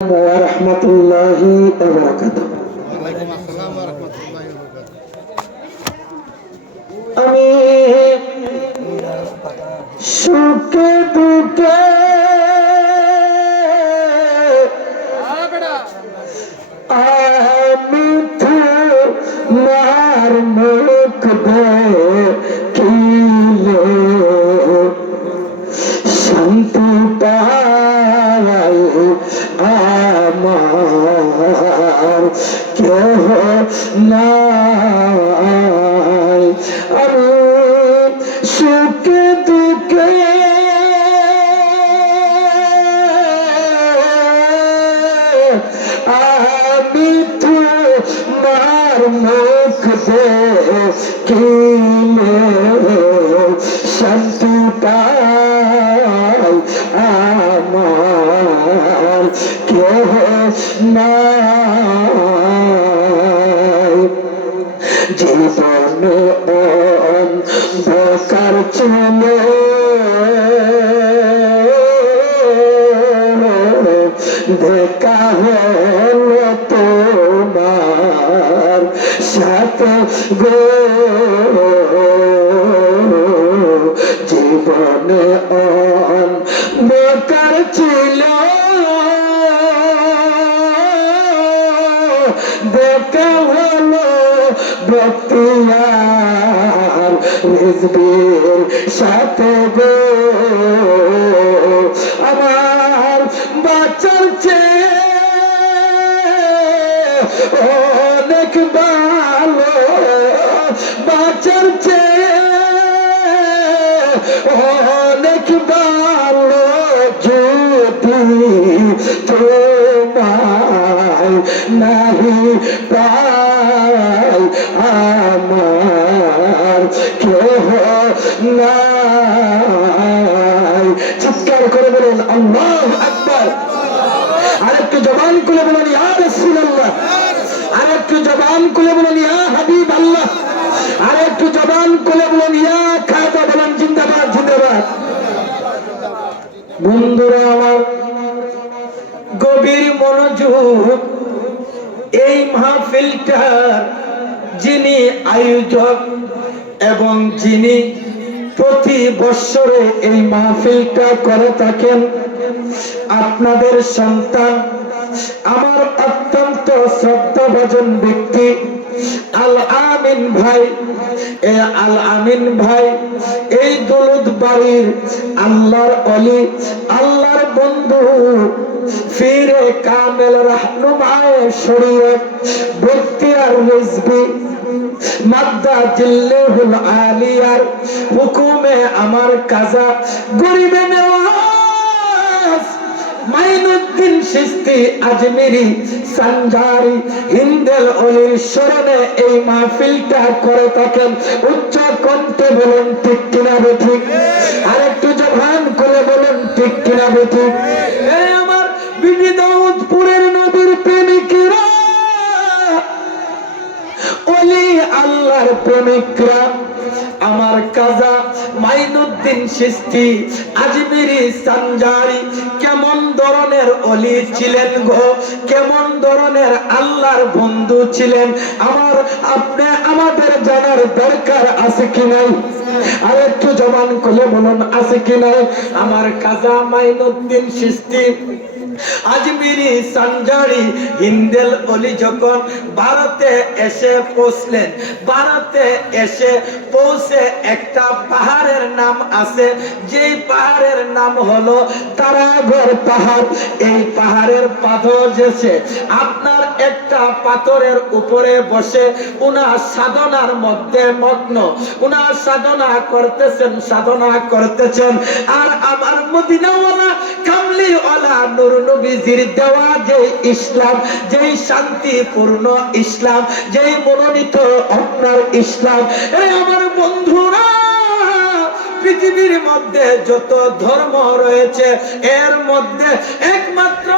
ওয়ারাহমাতুল্লাহি ওয়া বারাকাতুহু। ওয়ালাইকুম আসসালাম ওয়া রাহমাতুল্লাহি ওয়া বারাকাতুহু। আমি সুখে দুঃখে আমি তোমার মুখ দেখিলে শান্তি পাই আমার কেহ নাই। আমি সুখে দুঃখে আমি তোমার মুখ দেখিলে শান্তি পাই আমার কেহ নাই। জীবন অন্ধকার ছিল দেখা হল তোমার সাথে গো। জীবনে অন্ধকার ছিল দেখা হলো বখতিয়ার রিজভীর সাথে গো। আমার বাঁচার চেয়ে অনেক ভালো, বাঁচার চেয়ে অনেক ভালো যদি তোমায় নাহি পাই আমার কেহ নাই। চিৎকার করে বলুন আল্লাহু আকবার। আরেকটু জবান খুলে বলুন ইয়া রাসূলুল্লাহ। আরেকটু জবান খুলে বলুন ইয়া হাবিব আল্লাহ। আরেকটু জবান খুলে বলুন ইয়া খাজা। বলুন জিন্দাবাদ জিন্দাবাদ। বন্ধুরা আমার, গভীর মনোযোগ। এই মাহফিলটার যিনি আয়োজক এবং যিনি প্রতি বৎসরে এই মাহফিলটা করে থাকেন, আপনাদের সন্তান, আমার অত্যন্ত শ্রদ্ধাভাজন ব্যক্তি আল আমিন ভাই। আল আমিন ভাই এই দৌলত বাড়ির আল্লাহর অলি, আল্লাহর বন্ধু, ফিরে কামেল রাহনুমায়ে শরীয়ত বখতিয়ার রিজভী মাদ্দা জিল্লাহুল আলিয়ার হুকুমে আমার কাজা গরিবে নেওয়াজ মাইনুদ্দিন চিশতি আজমিরি সানজারি হিন্দেল অলির স্মরণে এই মাহফিলটা করে থাকেন। উচ্চ কণ্ঠে বলুন ঠিক কিনা বেঠিক। আরেকটু জবান করে বলুন ঠিক কিনা বেঠিক। এই আমার বিবি দাউদপুরের নবীর প্রেমিকেরা, অলি আল্লাহর প্রেমিকরা, আমার কাজা মাইনুদ্দিন চিশতি আজমিরি সানজারি কেমন ধরনের অলি ছিলেন গো, কেমন ধরনের আল্লাহর বন্ধু ছিলেন, আমাদের জানার দরকার আছে কি নাই? আর একটু জবান খুলে বলুন আছে কি নাই? আমার কাজা মাইনুদ্দিন চিশতি আজমিরি সানজারি হিন্দেল অলি যখন ভারতে এসে পৌঁছলেন, ভারতে এসে পৌঁছে একটা পাহাড়ের নাম আছে, যেই পাহাড়ের নাম হলো তারাগড় পাহাড়। এই পাহাড়ের পাদদেশে আপনার একটা পাথরের উপরে বসে উনার সাধনার মধ্যে মগ্ন, উনার সাধনা করতেছেন। আর আমার মদিনাওয়ালা কামলিওয়ালা নূর নবীজির দেওয়া যে ইসলাম, যেই শান্তিপূর্ণ ইসলাম, যেই মনোনীত আপনার ইসলাম, আমার বন্ধুরা, পৃথিবীর মধ্যে যত ধর্ম রয়েছে এর মধ্যে একমাত্র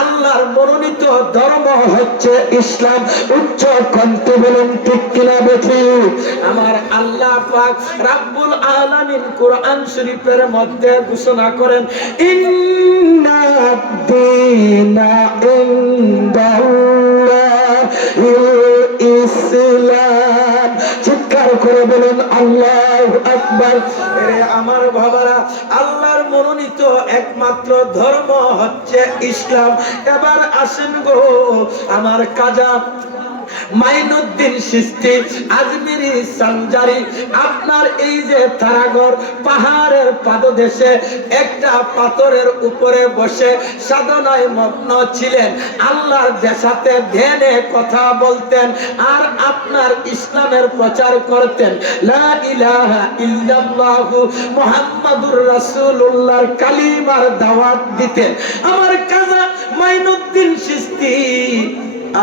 আল্লাহর মনোনীত ধর্ম হচ্ছে ইসলাম। উচ্চ কণ্ঠে বলুন ঠিক কিনা বেঠিক? আমার আল্লাহ পাক রাব্বুল আলামিন কোরআন শরীফের মধ্যে ঘোষণা করেন, ইন্নাদ-দীন আকবার। এরে আমার বাবারা, আল্লাহর মনোনীত একমাত্র ধর্ম হচ্ছে ইসলাম। এবার আসেন গো আমার কাজা মাইনুদ্দিন চিশতি আজমিরি সঞ্জারি, আপনার এই যে তারাগড় পাহাড়ের পাদদেশে একটা পাথরের উপরে বসে সাধনায় মগ্ন ছিলেন, আল্লাহর দেশাতে ধ্যানে কথা বলতেন আর আপনার ইসলামের প্রচার করতেন। লা ইলাহা ইল্লাল্লাহু মুহাম্মাদুর রাসূলুল্লাহর কালিমার দাওয়াত দিতেন। আমার কাজা মাইনুদ্দিন চিশতি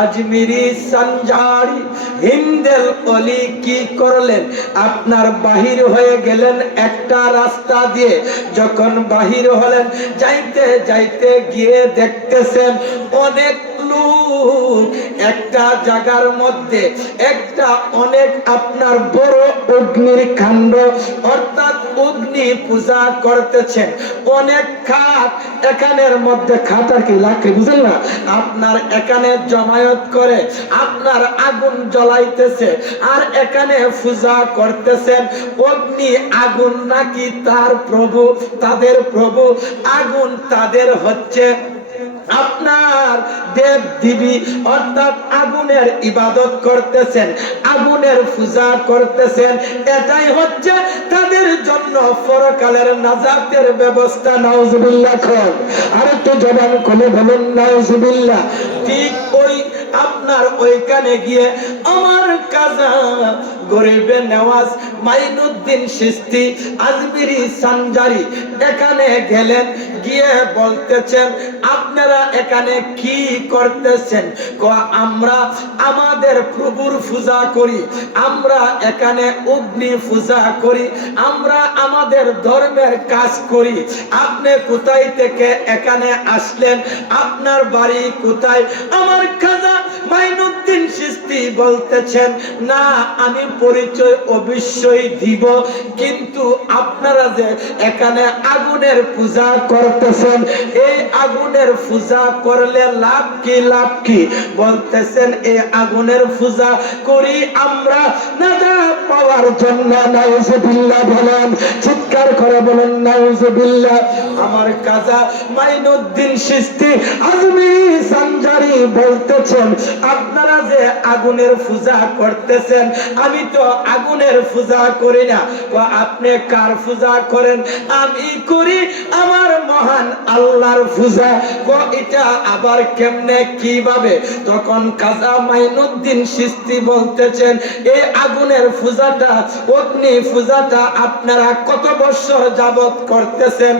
আজমিরি সঞ্জারি হিন্দেল অলি কি করলেন, আপনার বাহির হয়ে গেলেন একটা রাস্তা দিয়ে। যখন বাহির হলেন, যাইতে যাইতে গিয়ে দেখতেছেন অনেক লোক একটা জায়গার মধ্যে একটা অনেক আপনার বড় অগ্নির কাণ্ড অর্থাৎ অগ্নি পূজা করতেছেন। অনেক খাট এখানের মধ্যে, খাট আর কি লাকড়ি বুঝেন না, আপনার এখানে জমায়েত করে আপনার আগুন জ্বলাইতেছে আর এখানে পূজা করতেছেন। অগ্নি আগুন নাকি তার প্রভু, তাদের প্রভু আগুন তাদের হচ্ছে আপনার দেব দেবী, অর্থাৎ আগুনের ইবাদত করতেছেন, আগুনের পূজা করতেছেন। এটাই হচ্ছে তাদের জন্য পরকালের নাজাতের ব্যবস্থা। নাউজুবিল্লাহ। আর একটু জবান খুলে বলুন নাউজুবিল্লাহ। ঠিক ওই আপনার ওইখানে গিয়ে আমার কাজা গরিবে নেওয়াজ মাইনুদ্দিন চিশতি আজমিরি সঞ্জারি এখানে গেলেন, গিয়ে বলতেছেন আপনারা এখানে কি করতেছেন? আমরা আমাদের প্রভুর পূজা করি, আমরা এখানে অগ্নি পূজা করি, আমরা আমাদের ধর্মের কাজ করি। আপনি কোথায় থেকে এখানে আসলেন? আপনার বাড়ি কোথায়? আমার খাজা মাইনুদ্দিন চিশতি বলতেছেন না, আমি পরিচয় অবশ্যই দিব, কিন্তু আপনারা যে এখানে আগুনের পূজা করতেছেন, এই আগুনের পূজা করলে লাভ কি? লাভ কি? বলতেছেন এই আগুনের পূজা করি আমরা নাজাত পাওয়ার জন্য। নাউজুবিল্লাহ বলেন, চিৎকার করে বলেন নাউজুবিল্লাহ। আমার কাজা মাইনুদ্দিন চিশতি আজমিরি সঞ্জারি বলতেছেন আপনারা যে আগুনের পূজা করতেছেন, আমি তো আগুনের পূজা করি না। আপনি কার পূজা করেন? আমি করি আমার মহান আল্লাহর পূজা। এটা আবার কেমনে, কিভাবে? তখন কাজা মাইনুদ্দিন চিশতি বলতেছেন এই আগুনের পূজাটা, অগ্নি পূজাটা আপনারা কত বছর যাবত করতেছেন?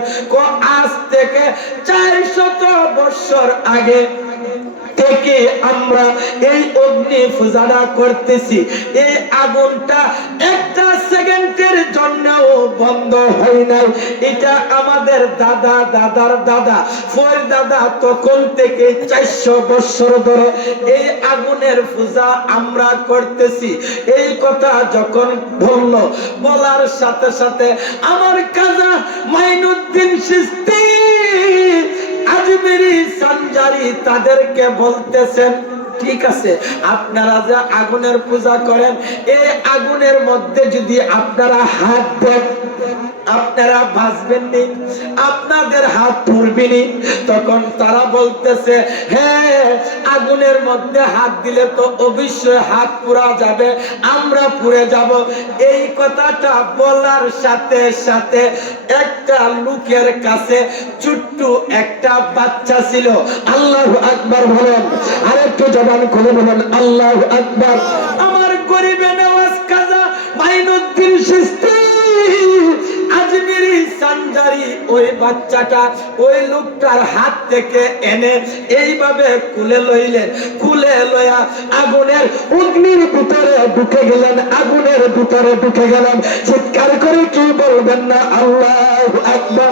আজ থেকে 400 বছর আগে থেকে আমরা এই অগ্নি পূজাটা করতেছি। এই আগুনটা একটা সেকেন্ডের জন্যও বন্ধ হয় নাই। এটা আমাদের দাদা দাদার দাদা ফর দাদা তখন থেকে 400 বছর ধরে এই আগুনের পূজা আমরা করতেছি। এই কথা যখন বলল, বলার সাথে সাথে আমার কাজা মাইনুদ্দিন চিশতি আজমিরি সঞ্জারি তাদেরকে বলতেছেন ঠিক আছে, আপনারা যা আগুনের পূজা করেন, এই আগুনের মধ্যে যদি আপনারা হাত দেন আপনারা বাঁচবেন নি, আপনাদের হাত পুড়বেনি। তখন তারা বলতেছে হ্যাঁ, আগুনের মধ্যে হাত দিলে তো অবশ্যই হাত পুড়া যাবে, আমরা পুড়ে যাব। এই কথাটা বলার সাথে সাথে একটা লোকের কাছে ছোট্ট একটা বাচ্চা ছিল। আল্লাহু আকবার বলেন, আরেকটু জবান খুলে বলেন আল্লাহু আকবার। আমার গরিবে নেওয়াজ কাজা মাইনুদ্দিন চিশতি আজমিরি সঞ্জারি ওই বাচ্চাটা ওই লোকটার হাত থেকে এনে এইভাবে কুলে লইলেন। কুলে লয়া আগুনের অগ্নির ভিতরে ঢুকে গেলেন, আগুনের ভিতরে ঢুকে গেলেন। চিৎকার করে কি বলবেন না আল্লাহু আকবার।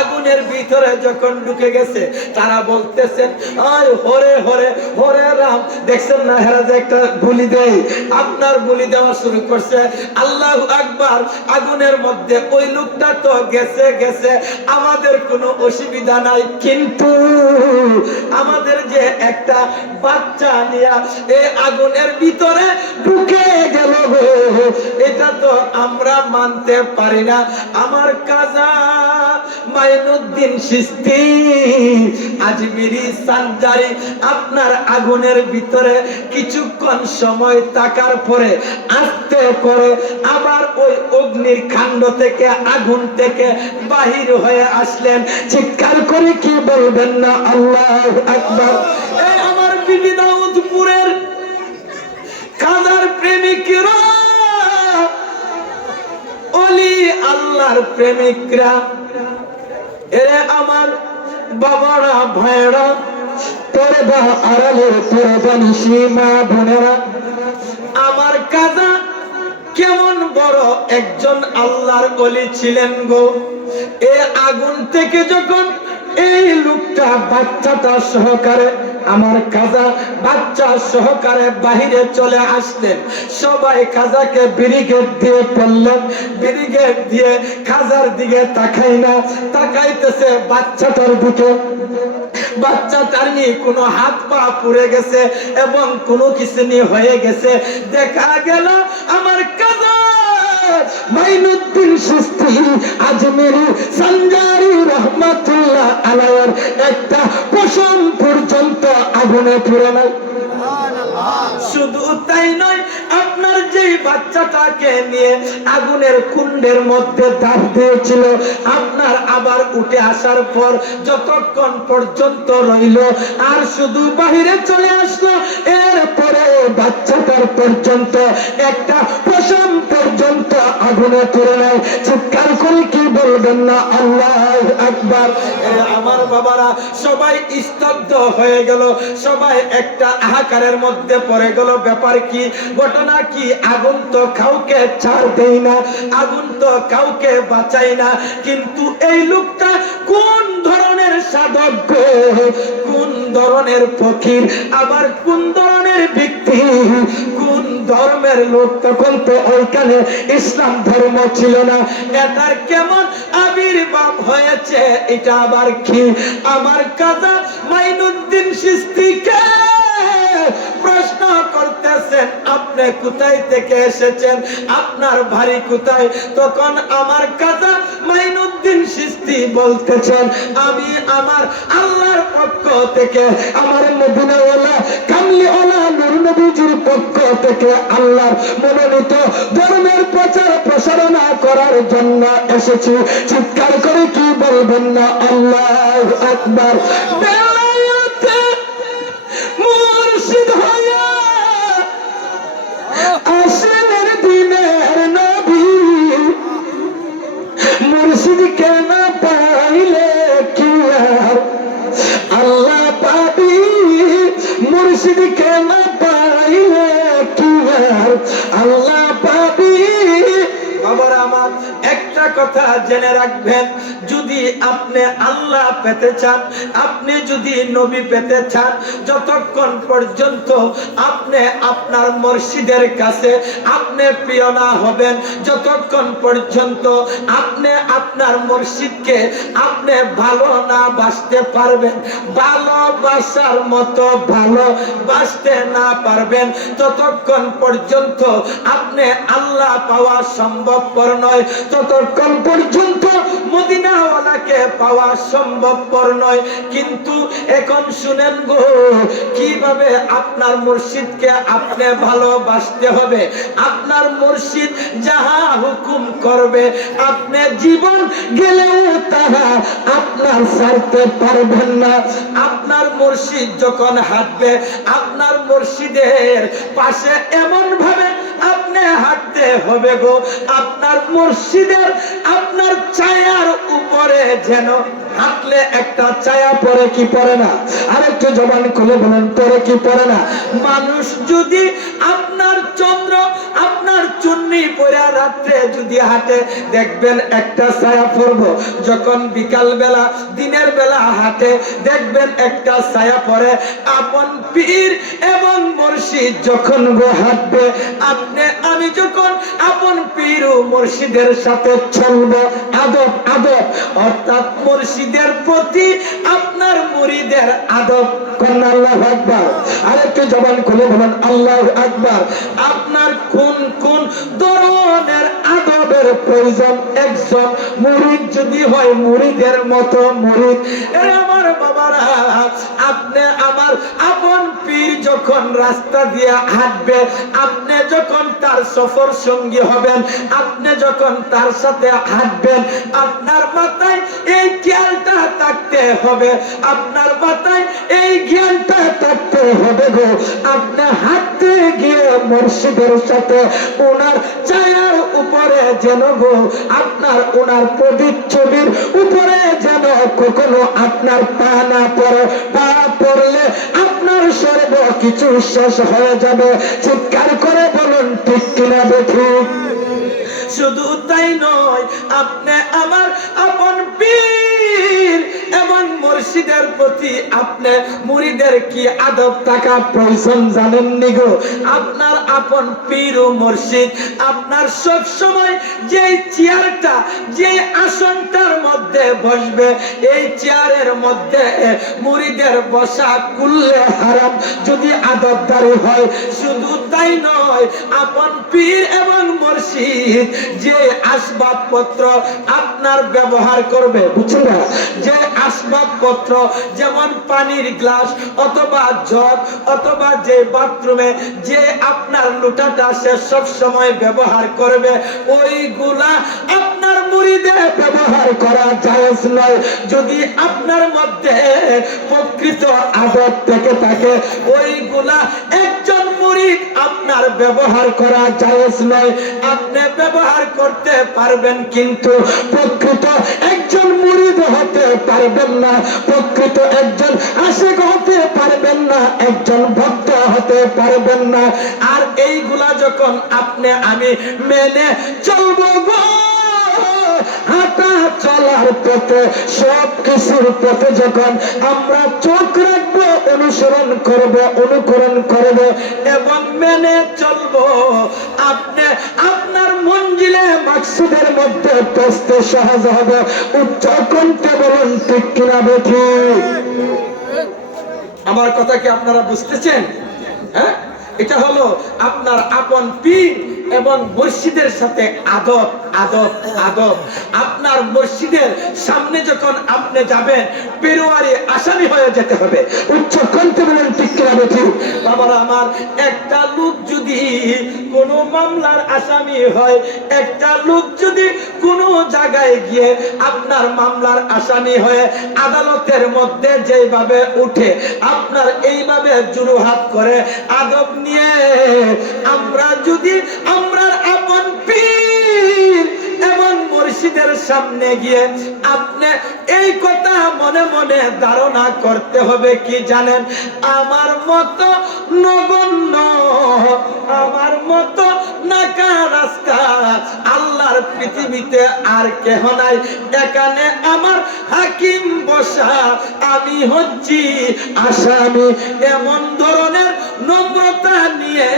আগুন আগুনের ভিতরে যখন ঢুকে গেছে তারা বলতেছেন আয় হরে হরে হরে রাম। দেখছেন না হেরা যে একটা বুলি দেয়, আপনার বুলি দেওয়া শুরু করছে। আল্লাহু আকবার। আগুনের মধ্যে ওই লোকটা তো গেছে গেছে, আমাদের কোনো অসুবিধা নাই, কিন্তু আমাদের যে একটা বাচ্চা নিয়া এই আগুনের ভিতরে ঢুকে গেল গো, এটা তো আমরা মানতে পারি না। আমার কাজা মাইনুদ্দিন চিশতি আজমিরি সানজারি আপনার আগুনের ভিতরে কিছুক্ষণ সময় থাকার পরে আস্তে করে আবার ওই অগ্নির কাণ্ড থেকে আগুন থেকে বাহির হয়ে আসলেন। চিৎকার করে কি বলবেন না আল্লাহু আকবার। এই আমার বিবি দাউদপুরের কাজার প্রেমিকরা, ওলি আল্লাহর প্রেমিকরা, এরে আমার বাবারা ভাইরা, পর্দা আড়ালের পর্দানিশী মা বোনেরা, আমার কাজা কেমন বড় একজন আল্লাহর ওলি ছিলেন গো। এই আগুন থেকে যখন এই লোকটা বাচ্চাটা সহকারে, আমার কাজা বাচ্চা সহকারে বাহিরে চলে আসলেন, সবাই কাজাকে ব্যারিকেড দিয়ে ফেললেন। ব্যারিকেড দিয়ে কাজার দিকে তাকাই না, তাকাইতেছে বাচ্চাটার দিকে। বাচ্চাটার নিয়ে কোনো হাত পা পুড়ে গেছে এবং কোনো কিছু নিয়ে হয়ে গেছে। দেখা গেল আমার কাজা মাইনুদ্দিন চিশতি আজমিরি সানজারি রহমাতুল্লাহ আলাইহির একটা পশম পর্যন্ত আগুনে পুড়ে নাই। শুধু তাই নয়, আপনার যে বাচ্চাটাকে নিয়ে আগুনের কুণ্ডের মধ্যে ঝাঁপ দিয়েছিল, আপনার আবার উঠে আসার পর যতক্ষণ পর্যন্ত রইল আর শুধু বাহিরে চলে আসলো, এরপরে বাচ্চাটার পর্যন্ত একটা পশম পর্যন্ত আগুনে পুড়ে নাই। চিৎকার করে কি বলবেন না আল্লাহু আকবার। আমার বাবারা সবাই স্তব্ধ হয়ে গেল, সবাই একটা হাহাকারের মধ্যে পড়ে গেল। ব্যাপার কি, ঘটনা কি? আগুন তো কাউকে ছাড় দেয় না, আগুন তো কাউকে বাঁচায় না, কিন্তু এই লোকটা কোন ধরনের সাধক, কোন ধরনের ফকির, আবার কোন ধরনের ব্যক্তি, কোন ধর্মের লোক। তখন তো ওইখানে ইসলাম ধর্ম ছিল না, এটার কেমন আবির্ভাব হয়েছে এটা আবার কি? আমার কাজা মাইনুদ্দিন চিশতিকে প্রশ্ন করতেছেন, আপনি কোথায় থেকে এসেছেন, আপনার বাড়ি কোথায়? তখন আমার কাজা মাইনুদ্দিন চিশতি বলতেছেন, আমি আমার আল্লাহর পক্ষ থেকে, আমার মদিনাওয়ালা কামলিওয়ালা নূর নবীজির পক্ষ থেকে আল্লাহর মনোনীত ধর্মের প্রচার প্রসারণা করার জন্য এসেছি। চিৎকার করে কি বলবেন না আল্লাহু আকবার। বেলায়েতে মুর্শিদ হইয়া আসলেন দিনের নবী, মুর্শিদকে না পাইলে কি আর আল্লাহ পাবি, মুর্শিদকে না পাইলে কি আর আল্লাহ পাবি। বাবার আমার একটা কথা জেনে রাখবেন, যদি আপনি আল্লাহ পেতে চান, আপনি যদি নবী পেতে চান, যতক্ষণ পর্যন্ত আপনি আপনার মুর্শিদের কাছে আপনি প্রিয় না হবেন, যতক্ষণ পর্যন্ত আপনি আপনার মুর্শিদকে আপনি ভালো না বাসতে পারবেন, ভালোবাসার মতো ভালোবাসতে না পারবেন, ততক্ষণ পর্যন্ত আপনি আল্লাহ পাওয়া সম্ভবপর নয়, ততক্ষণ পর্যন্ত মদিনাওয়ালাকে পাওয়া সম্ভবপর নয়। কিন্তু এখন শুনেন গো, কিভাবে আপনার মুর্শিদকে আপনি ভালোবাসতে হবে। আপনার মুর্শিদ যাহা হুকুম করবে, আপনি জীবন গেলেও তাহা আপনার ছাড়তে পারবেন না। আপনার মুর্শিদ যখন হাঁটবে, আপনার মুর্শিদের পাশে এমন ভাবে আপনি হাঁটতে হবে গো, আপনার মুর্শিদের আপনার ছায়ার উপরে যেন হাঁটলে একটা ছায়া পড়ে কি পড়ে না? আরেকটু জবান খুলে বলেন, পড়ে কি পড়ে না? মানুষ যদি আপনার আপনার চন্দ্র আপনার চুন্নি পরে রাত্রে যদি হাঁটে দেখবেন একটা ছায়া পড়ব, যখন বিকাল বেলা দিনের বেলা হাঁটে দেখবেন একটা ছায়া পড়ে। আপন পীর এবং মুর্শিদ যখন গো হাঁটবে, আপনি আমি যখন আপন পীর ও মুর্শিদের সাথে চলবো আদব আদব, অর্থাৎ মুর্শিদের প্রতি আপনার মুরিদের আদব। আল্লাহু আকবার। আরেকটু জবান খুলে বলেন আল্লাহু আকবার। আপনার কোন কোন ধরনের আদবের প্রয়োজন? একজন মুরিদ যদি হয় মুরিদের মতো মুরিদ। এর আমার বাবারা, আপনি আমার আপন পীর যখন রাস্তা দিয়ে হাঁটবে, আপনি যখন তার সফর সঙ্গী হবেন, আপনি যখন তার সাথে হাঁটবেন, আপনার মাথায় এই জ্ঞানটা থাকতে হবে, আপনার মাথায় এই জ্ঞানটা থাকতে হবে গো, আপনি হাঁটতে গিয়ে মুর্শিদের সাথে ওনার ছায়ার উপরে যেন গো আপনার ওনার প্রতিচ্ছবির উপরে যেন কখনো আপনার পা না পড়ে। পা পড়লে আপনার সর্ব কিছু শেষ হয়ে যাবে। চিৎকার করে বলুন ঠিক কিনা বেঠিক? শুধু তাই নয়, আপনি আমার আপন পীর এবং মুর্শিদের প্রতি আপনি মুরিদের কি আদব থাকা প্রয়োজন জানেন নি গো? আপনার আপন পীর ও মুর্শিদ আপনার সব সময় যে চেয়ারটা যে আসনটার মধ্যে বসবে, এই চেয়ারের মধ্যে মুরিদের বসা কুল্লে হারাম যদি আদবদারি হয়। শুধু তাই নয়, আপন পীর এবং মুর্শিদ যে আসবাবপত্র আপনার ব্যবহার করবে, বুঝছেন না? যে আসবাবপত্র যেমন পানির গ্লাস অথবা জগ অথবা যে বাথরুমে যে আপনার লোটাটা সে সব সময় ব্যবহার করবে, ওইগুলা আপনার মুরিদে ব্যবহার করা জায়েজ নয়। যদি আপনার মধ্যে প্রকৃত আদব থেকে থাকে, ওইগুলা একজন মুরিদ আপনার ব্যবহার করা জায়েজ নয়। আপনি ব্যবহার করতে পারবেন কিন্তু প্রকৃত একজন মুরিদ হতে পারবেন না, প্রকৃত একজন আশিক হতে পারবেন না, একজন ভক্ত হতে পারবেন না। আর এইগুলা যখন আপনি আমি মেনে চলবো গো, হাঁটা চলার পথে সব কিছুর পথে যখন আমরা চোখ রাখবো, অনুসরণ করব, অনুকরণ করব এবং মেনে চলবো, আপনি আপনার মঞ্জিলে মাকসুদের মধ্যে পৌঁছতে সহজ হবে। উচ্চ কণ্ঠে বলুন ঠিক কিনা বেঠিক? আমার কথা কি আপনারা বুঝতেছেন? হ্যাঁ, এটা হলো আপনার আপন পীর এবং মুর্শিদের সাথে আদব আদব আদব। আপনার মুর্শিদের সামনে যখন আপনি যাবেন, পেরোয়ারি আসামি হয়ে যেতে হবে। উচ্চ কণ্ঠে বলেন ঠিক কিনা বেঠিক? বাবারা আমার, একটা লোক যদি কোনো মামলার আসামি হয়, একটা লোক যদি কোনো জায়গায় গিয়ে আপনার মামলার আসামি হয়ে আদালতের মধ্যে যেভাবে উঠে, আপনার এইভাবে জুরুহাত করে আদব নিয়ে, আমরা যদি আমরার আপন পীর এবং মুর্শিদের সামনে গিয়ে আপনি এই কথা মনে মনে ধারণা করতে হবে কি জানেন? আমার মতো নগণ্য, আমার মতো নাকা রাস্তা আল্লাহর পৃথিবীতে আর কেহ নাই। এখানে আমার হাকিম বসা, আমি হচ্ছি আসামি। এমন ধরনের নম্রতা নিয়ে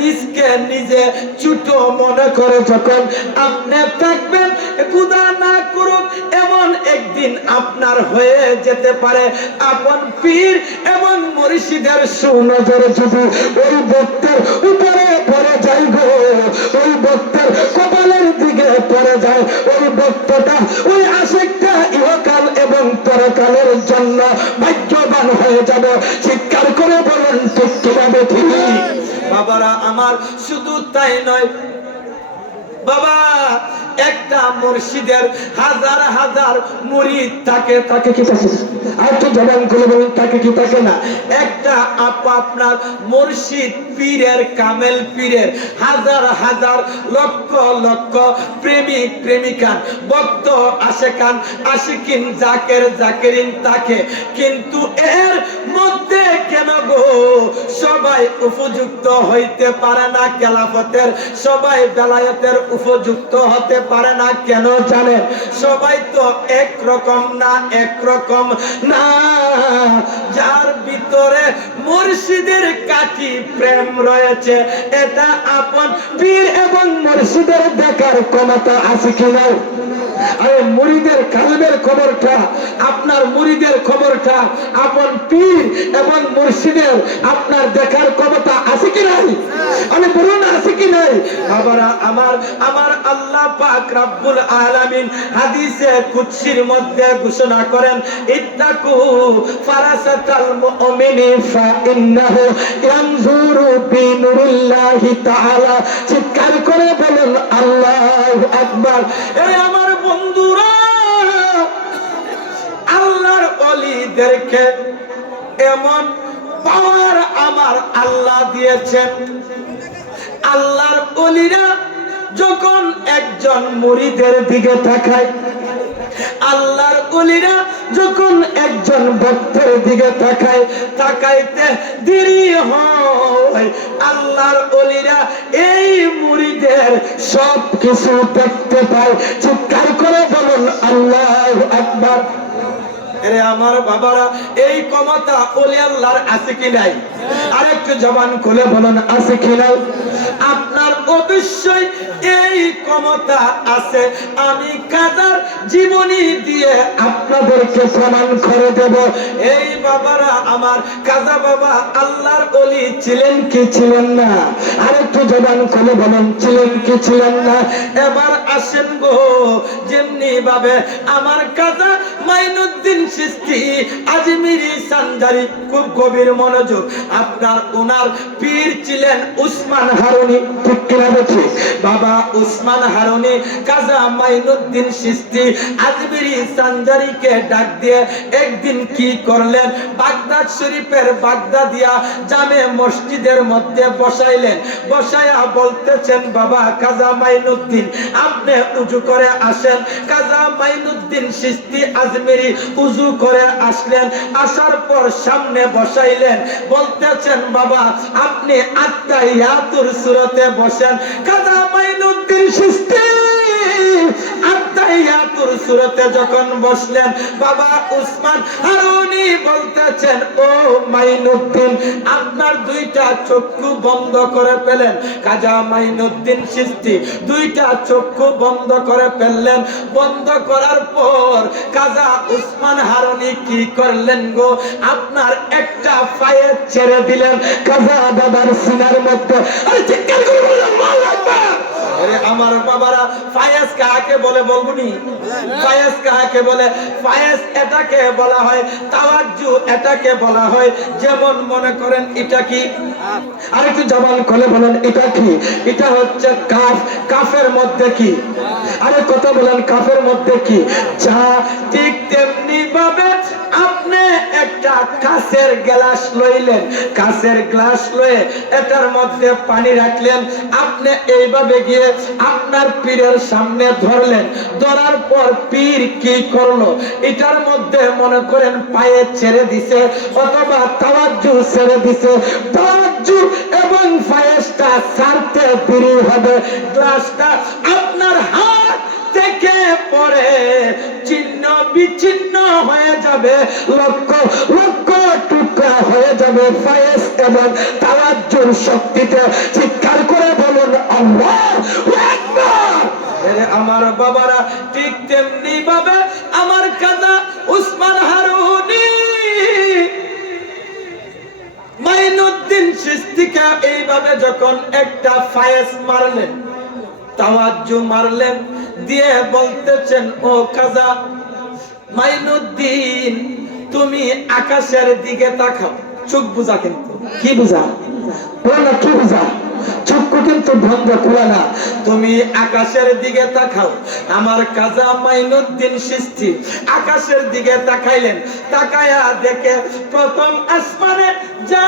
নিজকে নিজে ছোট মনে করে যখন আপনি থাকবেন, খোদা না করুক এমন একদিন আপনার হয়ে যেতে পারে আপন পীর এবং মুর্শিদের সুনজর যদি ওই ভক্তের উপরে পড়ে যায় গো, ওই ভক্তের কপালের দিকে পড়ে যায়, ওই ভক্তটা ওই আশিকটা ইহকাল এবং পরকালের জন্য ভাগ্যবান হয়ে যাবে। চিৎকার করে বলেন ঠিক কিনা বেঠিক? বাবারা আমার, শুধু তাই নয় বাবা, একটা মুর্শিদের হাজার হাজার মুরিদ থাকে, থাকে কি থাকে? আর তো জবান খুলে বলুন থাকে কি থাকে না? একটা আপনার মুর্শিদ পীরের, কামেল পীরের হাজার হাজার লক্ষ লক্ষ প্রেমিক প্রেমিকা, ভক্ত আশিকান আশিকিন, জাকের জাকেরিন থাকে, কিন্তু এর মধ্যে কেন গো সবাই উপযুক্ত হইতে পারে না খেলাফতের, সবাই বেলায়েতের উপযুক্ত হতে পারে না কেন জানেন? সবাই তো একরকম না, একরকম না। যার ভিতরে মুর্শিদের কাঠি প্রেম রয়েছে, এটা আপন পীর এবং মুর্শিদের দেখার ক্ষমতা আছে কিনা? আরে মুরিদের কালবের খবরটা, আপনার মুরিদের খবরটা আপন পীর এবং মুর্শিদের আপনার দেখার ক্ষমতা আছে কি নাই? আমি বলুন আছে কি নাই? বাবারা আমার, আমার আল্লাহ পাক রব্বুল আলামিন হাদিসে কুদসির মধ্যে ঘোষণা করেন, ইত্তাকু ফারাসাতাল মুমিনি ফা ইন্নাহু ইয়ানজুরু বিনুরিল্লাহি তাআলা। চিৎকার করে বলুন আল্লাহু আকবার। এই আমার বন্ধুরা, আল্লাহর ওলিদেরকে এমন পাওয়ার আমার আল্লাহ দিয়েছেন, আল্লাহর ওলিরা যখন একজন মুরিদের দিকে তাকায়, আল্লাহর ওলিরা যখন একজন ভক্তের দিকে তাকায়, তাকাইতে দেরি হয়, আল্লাহর ওলিরা এই মুরিদের সব কিছু দেখতে পায়। চিৎকার করে বলুন আল্লাহু আকবার। আরে আমার বাবারা, এই ক্ষমতা ওলি আল্লাহর আছে কি নাই? আরেকটু জবান খুলে বলুন আছে কি নাই? আপনার অবশ্যই এই ক্ষমতা আছে। আমি কাজার জীবনী দিয়ে আপনাদেরকে প্রমাণ করে দেব। এই বাবারা আমার, কাজা বাবা আল্লাহর ওলি ছিলেন কি ছিলেন না? আরেকটু জবান খুলে বলুন ছিলেন কি ছিলেন না? এবার আসেন গো, যেমনি ভাবে আমার কাজা মাইনুদ্দিন চিশতি আজমিরি সানজারি, খুব গভীর মনোযোগ, আপনার ওনার পীর ছিলেন উসমান হারুনি, ঠিক কিনা বলছি? বাবা উসমান হারুনি কাজা মাইনুদ্দিন চিশতি আজমিরি সানজারিকে ডাক দিয়ে একদিন কি করলেন, বাগদাদ শরীফের বাগদাদিয়া জামে মসজিদের মধ্যে বসাইলেন। বসায়া বলতেছেন, বাবা কাজা মাইনুদ্দিন আপনি উজু করে আসেন। কাজা মাইনুদ্দিন চিশতি আজমিরি উজু করে আসলেন, আসার পর সামনে বসাইলেন। বলতেছেন, বাবা আপনি আত্তাহিয়াতুর সূরাতে বসেন। কাজা মাইনুদ্দিন চিশতি আত্তাহিয়াতুর সূরাতে যখন বসলেন, বাবা উসমান হারুনি বলতেছেন, ও মাইনুদ্দিন আপনার দুইটা চক্ষু বন্ধ করে ফেলেন। কাজা মাইনুদ্দিন চিশতি দুইটা চক্ষু বন্ধ করে ফেললেন। বন্ধ করার পর কাজা উসমান হারুনি কি করলেন গো, আপনার একটা পায়ে ছেড়ে দিলেন কাজা বাবার সিনার মধ্যে। আরে চিৎকার করে বলুন আল্লাহু আকবার। আরে আমার বাবারা, ফায়েজ কাকে বলে বলবুনি? ফায়েজ কাকে বলে? ফায়েজ এটাকে বলা হয় তাওয়াজ্জু, এটাকে বলা হয়, যেমন মনে করেন এটা কি, আরেকটু জবান খুলে বলেন এটা কি? এটা হচ্ছে কাফ। কাফের মধ্যে কি? আরে কথা বলেন কাফের মধ্যে কি? যা, ঠিক তেমনি ভাবে আপনি একটা কাঁচের গ্লাস লইলেন, কাঁচের গ্লাস লয়ে এটার মধ্যে পানি রাখলেন, আপনি এইভাবে গিয়ে আপনার পীরের সামনে ধরলেন। ধরার পর পীর কি করলো, এটার মধ্যে মনে করেন পায়ে ছেড়ে দিছে অথবা তাওয়াজ্জু ছেড়ে দিছে। তাওয়াজ্জু এবং ফায়েজটা ছাড়তে দেরি হবে, গ্লাসটা আপনার হাত থেকে পড়ে ছিন্ন বিচ্ছিন্ন হয়ে যাবে, লক্ষ লক্ষ টুকরা হয়ে যাবে ফায়েজ এবং তাওয়াজ্জুর শক্তিতে। চিৎকার করে বলুন আল্লাহু আকবার। আমার বাবারা, ঠিক তেমনি ভাবে আমার কাজা উসমান হারুনি মাইনুদ্দিন চিশতিকে এইভাবে যখন একটা ফায়েজ মারলেন, তাওয়াজ্জু মারলেন, দিয়ে বলতেছেন, ও কাজা মাইনুদ্দিন তুমি আকাশের দিকে তাকাও। চোখ বুঝা, কিন্তু কি বুঝা? বলেন না কি বুঝা? চক্ষু কি কিন্তু বন্ধ খোলা না। তুমি আকাশের দিকে তাকাও, আমার কাজা মাইনুদ্দিন চিশতি আকাশের দিকে তাকাইলেন, তাকায়া দেখে প্রথম আসমানে যা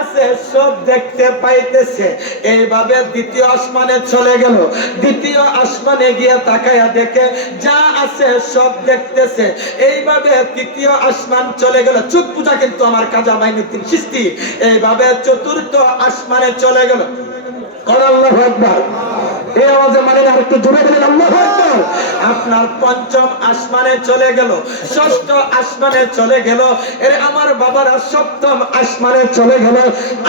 আছে সব দেখতে পাইতেছে। এইভাবে দ্বিতীয় আসমানে চলে গেল, দ্বিতীয় আসমানে গিয়ে তাকায়া দেখে যা আছে সব দেখতেছে। এইভাবে তৃতীয় আসমান চলে গেল, চোখ পূজা কিন্তু আমার কাজা মাইনুদ্দিন চিশতি। এইভাবে চতুর্থ আসমানে চলে গেল। আল্লাহু আকবার। এই আওয়াজে মানে আর একটু জোরে বলেন আল্লাহু আকবার। আপনার পঞ্চম আসমানে চলে গেল, ষষ্ঠ আসমানে চলে গেল, এর আমার বাবারা সপ্তম আসমানে চলে গেল।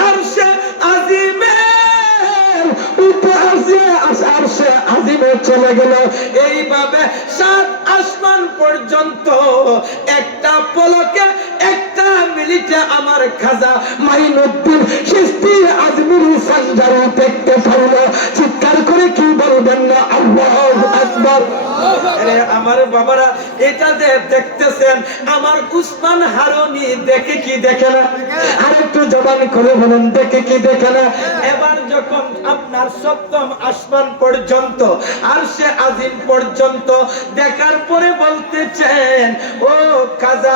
আরশে আজিমের উপরে আরশে আজিমে চলে গেল। এইভাবে সাত আসমান পর্যন্ত একটা পলকে একটা মিনিটে আমার খাজা মাইনুদ্দিন চিশতি আজমিরি সানজারি দেখতে পারলো। চিৎকার করে কি বলবেন না আল্লাহু আকবার। আরে আমার বাবারা, এটা যে দেখতেছেন আমার উসমান হারুনি দেখে কি দেখে না? আর একটু জবান করে বলেন দেখে কি দেখে না? এবার যখন আপনার সপ্তম আসমান পর্যন্ত আরশে আজিম পর্যন্ত দেখার পরে বলতেছেন, ও খাজা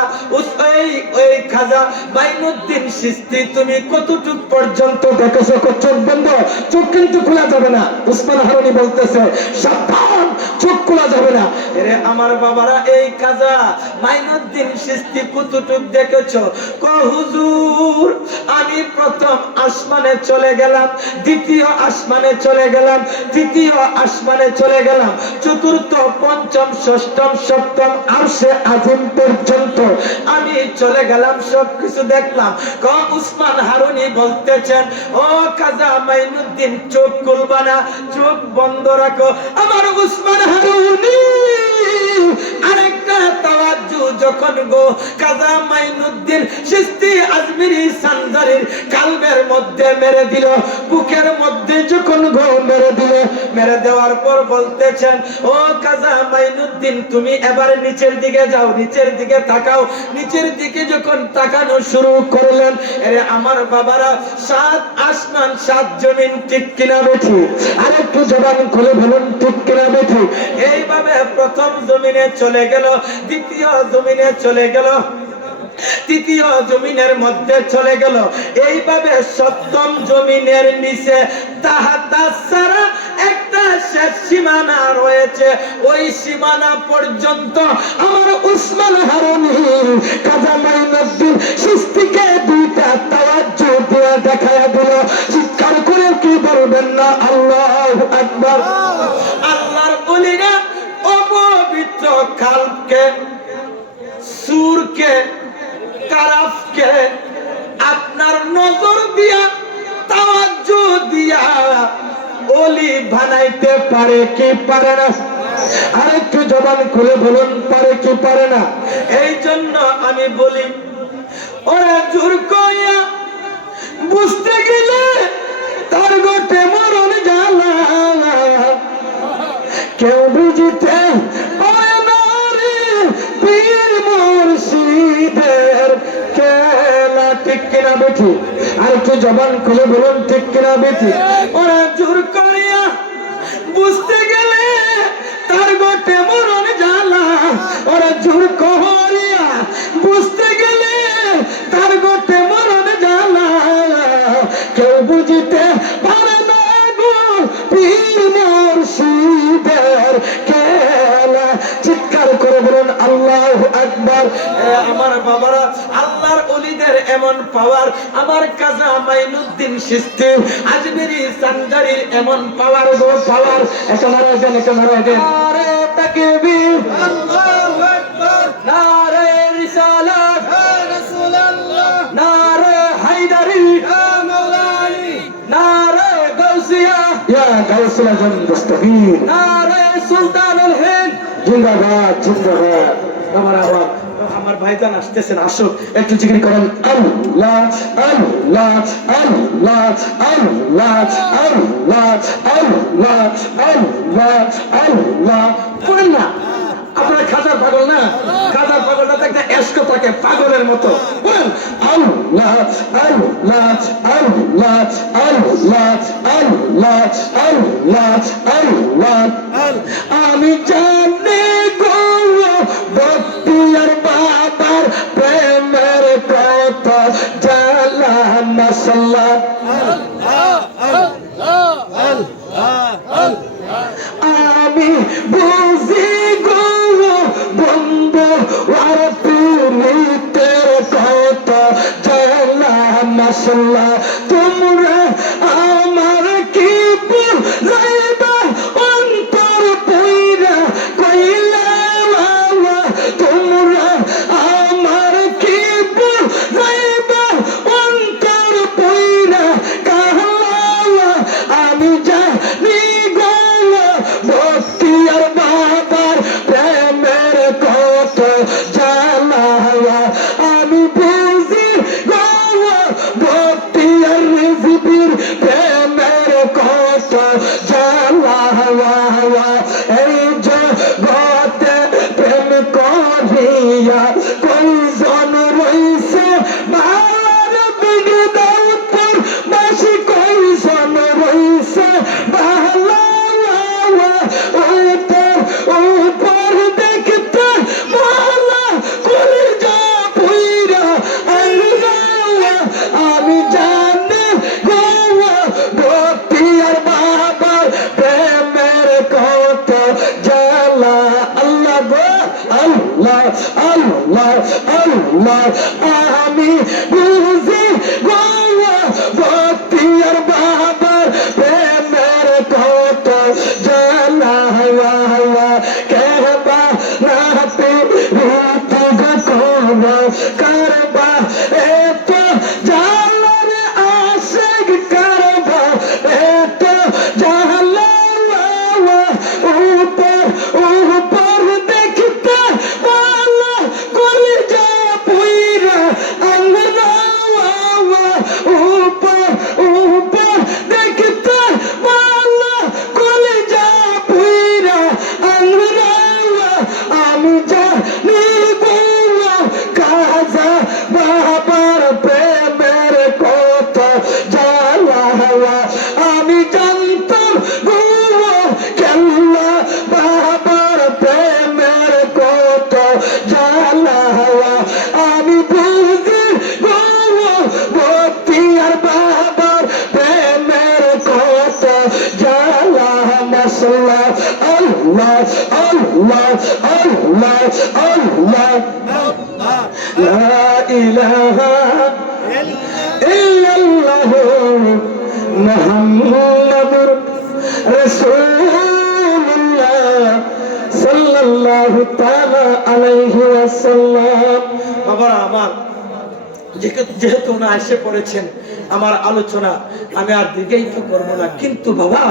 ওই খাজা মাইনুদ্দিন চিশতি তুমি কতটুক পর্যন্ত দেখেছো? চোখ বন্ধ, চোখ কিন্তু খোলা যাবে না। উসমান হারুনি বলতেছে সাবধান, চোখ খোলা যাবে না। এরে আমার বাবারা, এই খাজা মাইনুদ্দিন চিশতি কতটুক দেখেছো? হুজুর আমি প্রথম আসমানে চলে গেলাম, দ্বিতীয় আসমানে চলে গেলাম, তৃতীয় আসমানে চলে গেলাম, চতুর্থ পঞ্চম ষষ্ঠম সপ্তম আরশে আজিম পর্যন্ত আমি চলে গেলাম, সবকিছু দেখলাম। উসমান হারুনি বলতেছেন, ও খাজা মাইনুদ্দিন চোখ খুলবা না, চোখ বন্ধ রাখো। আমার উসমান হারুনি আরেকটা তাওয়াজ্জু যখন গো খাজা মাইনুদ্দিন চিশতি আজমিরি সানজারির কালবের মধ্যে মেরে দিল, বুকের মধ্যে যখন গো মেরে দিল, মেরে দেওয়ার পর বলতেছেন, ও খাজা মাইনুদ্দিন তুমি এবারে নিচের দিকে যাও, নিচের দিকে তাকাও। নিচের দিকে যখন তাকানো শুরু করলেন, আরে আমার বাবারা, সাত আসমান সাত জমিন, ঠিক কিনা বেঠি? আর একটু জবান খুলে বলুন ঠিক কিনা বেঠি? এইভাবে প্রথম জমিনে চলে গেল, দ্বিতীয় জমিনে চলে গেল, তৃতীয় জমিনের মধ্যে চলে গেল। এইভাবে সপ্তম জমিনের নিচে তাহাতা সারা একটা শেষ সীমানা রয়েছে, ওই সীমানা পর্যন্ত আমার উসমান হারুনি খাজা মাইনুদ্দিন চিশতিকে দুইটা তাওয়াজ্জু দিয়ে দেখায়া দিল। চিৎকার করে কি বলবেন না আল্লাহু আকবার। আল্লাহর ওলিরা অপবিত্র কালকে, সুরকে, কারাফকে আপনার নজর দিয়া তাওয়াজ্জু দিয়া ওলি বানাইতে পারে কি পারে না? আরেকটু জবান খুলে বলুন পারে কি পারে না? এই জন্য আমি বলি, ওরা জোর কইয়া বুঝতে গেলে তার গোটে মরণ জ্বালা, কেউ বুঝিতে পারে না রে পীর মুর্শিদের খেলা, ঠিক কিনা বেঠি? আর একটু জবান খুলে বলুন ঠিক কিনা বেঠি? ওরা জোর করিয়া বুঝতে গেলে তার গোটে মরণ জ্বালা, ওরা জোর করিয়া বুঝতে গেলে তার গোটে মরণ জ্বালা, কেউ বুঝিতে পারে না গো পীর মুর্শিদের খেলা। চিৎকার করে বলুন আল্লাহু আকবার। আমার বাবারা, আল্লাহর ওলিদের এমন পাওয়ার, আমার খাজা মাইনুদ্দিন চিশতি আজমিরি সানজারির এমন পাওয়ার গো পাওয়ার। একটা নারা দেন, একটা নারা দেন। নারে তাকবীর, আল্লাহু আকবার, নারে রিসালাত, ইয়া রাসূলুল্লাহ, নারে হায়দারি, ইয়া মাওলানি, নারে গাউসিয়া, ইয়া গাউসুল আজম দস্তগীর, নারে সুলতানুল হিন্দ, জিন্দাবাদ জিন্দাবাদ। আমার আওয়াজ, আমার ভাইজান আসতেছেন, আসুক একটু জিকির করেন আল্লাহ আল্লাহ আল্লাহ আল্লাহ আল্লাহ আল্লাহ আল্লাহ আল্লাহ। বলেন না আপনারা খাজার পাগল না? খাজার পাগলটা একটা এশক থাকে পাগলের মতো। বলেন আল্লাহ আল্লাহ আল্লাহ আল্লাহ আল্লাহ আল্লাহ আল্লাহ আল্লাহ আমি জানি গো ভক্তি আর বাবার প্রেমের কথা জালা মাশাআল্লাহ আমি বুঝি গো বন্ধু আর পীড়িতের কথা জালা মাশাআল্লাহ তোমরা আমার কি ভুল যাইবা অন্তর পইরা কইলা বাবা তোমরা আমার কি ভুল যাইবা অন্তর পইরা কাহলা আমি জানি গো ভক্তি আর বাবার প্রেমের কথা জানা আমি বুঝি গো ভক্তি আর রিজিবির প্রেমের কথা জানা এই জগতে প্রেম করিয়া কয়জন রইছে বাবার বিগদাউতর বাসি কয়জন রইছে বালা উপর দেখতে মালা কলিজা পুইরা আমি জানি গো ভক্তি আর বাবার প্রেমের কথা জালা আল্লাহ গো আল্লাহ আল্লাহ আল্লাহ আমি বুঝি গো ভক্তি আর বাবার প্রেমের কথা জালা কেবা নাতে রূপ গো করবা এত জালার আশিক করবা এত জালা উপর উপর দেখতে বালা কলিজা পুইরা আল্লাহ উপর উপর দেখতে বালা কলিজা পুইরা আল্লাহ আমি জানি গো কাজা বাবার প্রেমের কথা জালা আমি জানতাম গো কেল্লা বাবার প্রেমের কথা জালা আমি বুঝি গো ভক্তি আর বাবার প্রেমের কথা জালা মাশাআল্লাহ আল্লাহ আল্লাহ আল্লাহ আল্লাহ লা ইলাহা ইল্লাল্লাহ মুহাম্মাদুর রাসূলুল্লাহ সাল্লাল্লাহু তাআলা আলাইহি ওয়াসাল্লাম। বাবা আমার যেহেতু না এসে পড়েছেন আমার আলোচনা আমি আর দীর্ঘায়িত করবো না, কিন্তু বাবা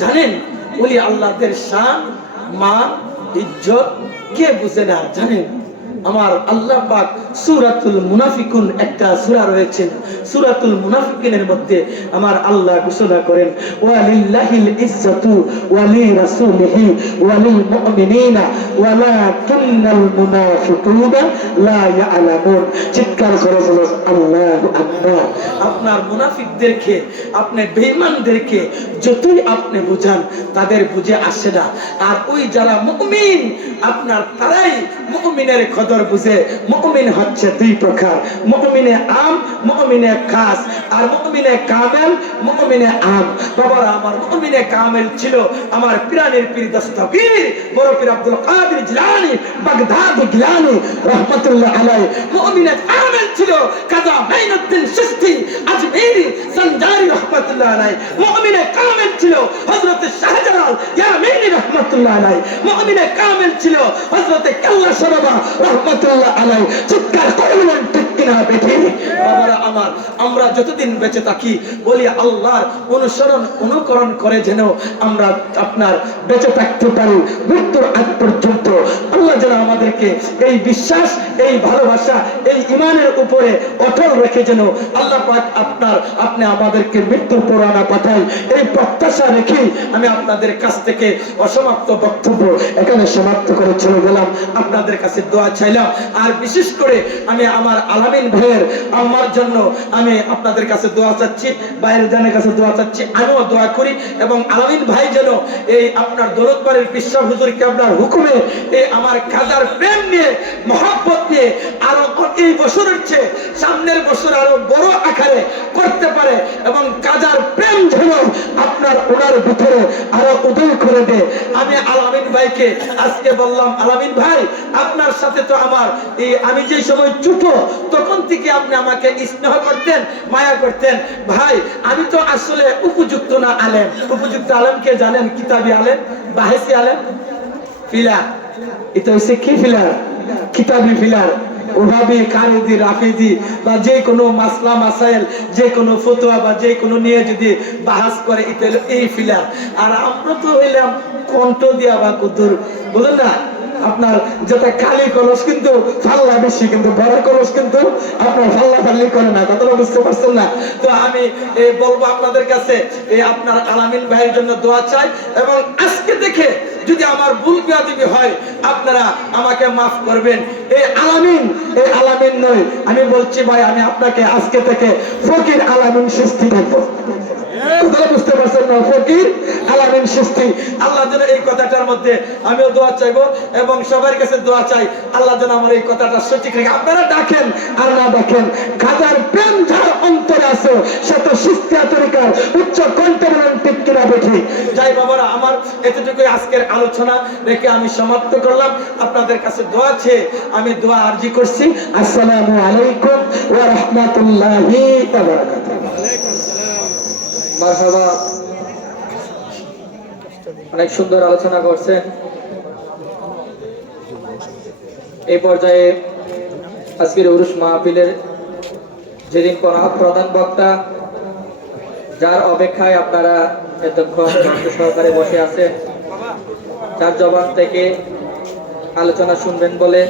জানেন ওলি আল্লাহদের শান মান ইজ্জত কে বুঝে না জানেন? আমার আল্লাহ পাক সূরাতুল মুনাফিকুন একটা সূরা রয়েছে, সূরাতুল মুনাফিকিনের মধ্যে আমার আল্লাহ ঘোষণা করেন ওয়ালিল্লাহিল ইজ্জাতু ওয়ালি রাসূলিহি ওয়ালিল মুমিনিনা ওয়ালাকিন্নাল মুনাফিকুনা লা ইয়ালামুন। চিৎকার করে বলুন আল্লাহু আকবার। আপনার মুনাফিকদেরকে আপনি বেঈমানদেরকে যতই আপনি বুঝান তাদের বুঝে আসে না, আর ওই যারা মুমিন আপনার তারাই মুমিনের কদর বুঝে। মুমিন হচ্ছে দুই প্রকার, মুমিনে আম মুমিনে খাস, আর মুমিনে কামেল মুমিনে আম। বাবারা আমার মুমিনে কামেল ছিল আমার পিরানের পীর দস্তগীর বড় পীর আব্দুল কাদের জিলানী বাগদাদি গিলানী রাহমাতুল্লাহ আলাইহি। মুমিনে কামেল ছিল কাজা মাইনুদ্দিন চিশতি আজমেরি সঞ্জারি রাহমাতুল্লাহ আলাইহি। মুমিনে কামেল ছিল হযরত শাহজালাল ইয়ামিনী রাহমাতুল্লাহ আলাইহি। মুমিনে কামেল ছিল হযরত কাল্লা সারাবা রাহমাতুল্লাহ আলাইহি। চিৎকার করে বলেন ঠিক কিনা বেঠি? বাবারা আমার আমরা যতদিন বেঁচে থাকি বলি আল্লাহর অনুকরণ করে যেন আমরা আপনার বেঁচে থাকতে পারি মৃত্যুর আগ পর্যন্ত। আল্লাহ যেন আমাদেরকে এই বিশ্বাস, এই ভালোবাসা, এই ইমানের উপরে অটল রেখে যেন আল্লাহ পাক আপনি আমাদেরকে মৃত্যুর পর না পাঠাই, এই প্রত্যাশা রেখে আমি আপনাদের কাছ থেকে অসমাপ্ত বক্তব্য এখানে সমাপ্ত করে চলে গেলাম। আপনাদের কাছে দোয়া চাইলাম। আর বিশেষ করে আমি আমার আলামিন ভাইয়ের আমার জন্য আমি আপনাদের কাছে দোয়া চাচ্ছি, বাইরের জানের কাছে দোয়া চাচ্ছি, আমিও দোয়া করি এবং আলামিন ভাই যেন এই আপনার দৌলত বাড়ির বিশ্ব হুজুর কেবলার হুকুমে এই আমার কাজার প্রেম নিয়ে, মহব্বত নিয়ে আরো এই বছরের চেয়ে সামনের বছর আরো বড় আকারে করতে পারে এবং কাজার প্রেম যেন আপনার ওনার ভিতরে আরো উদয় করে দেয়। আমি আলামিন ভাইকে আজকে বললাম, আলামিন ভাই আপনার সাথে তো আমার এই আমি যে সময় ছোট তখন থেকে আপনি আমাকে স্নেহ করতেন, মায়া করতেন। ভাই আমি তো আসলে উপযুক্ত না আলেম। উপযুক্ত আলেমকে জানেন? কিতাবি আলেম, বাহেসি আলেম, ফিলার। এটা হচ্ছে কি ফিলার? কিতাবি ফিলার। ওহাবি, কারিদি, রাফিজি বা যে কোনো মাসলা মাসাইল, যে কোনো ফতোয়া বা যে কোনো নিয়ে যদি বাহাস করে, এটা হলো এই ফিলার। আর আমরা তো হইলাম কণ্ঠ দিয়া বা কুতুর, বুঝলেন না? আপনার যেটা খালি কলস কিন্তু ফাল্লা বেশি, কিন্তু বড় কলস কিন্তু আপনার ফাল্লা ফাল্লি করে না। কথাটা বুঝতে পারছেন না? তো আমি বলবো আপনাদের কাছে আপনার আলামিন ভাইয়ের জন্য দোয়া চাই এবং আজকে দেখে যদি আমার ভুল বিয়াদবি হয় আপনারা আমাকে মাফ করবেন। এই আলামিন নয়, আমি বলছি ভাই, আমি আপনাকে আজকে থেকে ফকির আলামিন সৃষ্টি করবো। কথাটা বুঝতে পারছেন না? ফকির আলামিন সৃষ্টি। আল্লাহ যেন এই কথাটার মধ্যে আমিও দোয়া চাইবো এবং সবার কাছে দোয়া চাই আল্লাহ যেন আমার এই কথাটা সঠিক রেখে। আপনারা ডাকেন আর না ডাকেন, গাজার প্রেম যার অন্তরে আছে সে তো শিস্তিয়া তরিকার উচ্চ কণ্ঠে বলেন ঠিক কিনা বেঠি। যাই বাবারা, আমার এতটুকুই আজকের আলোচনা রেখে আমি সমাপ্ত করলাম। আপনাদের কাছে দোয়া চেয়ে আমি দোয়া আরজি করছি। আসসালামু আলাইকুম ওয়া রাহমাতুল্লাহি ওয়া বারাকাতুহু। মারহাবা, অনেক সুন্দর আলোচনা করছেন। এই পর্যায়ে আজকের উরুস মাহফিলের যেদিন প্রধান বক্তা, যার অপেক্ষায় আপনারা এতক্ষণ ধৈর্য সহকারে বসে আছেন, যার জবান থেকে আলোচনা শুনবেন বলে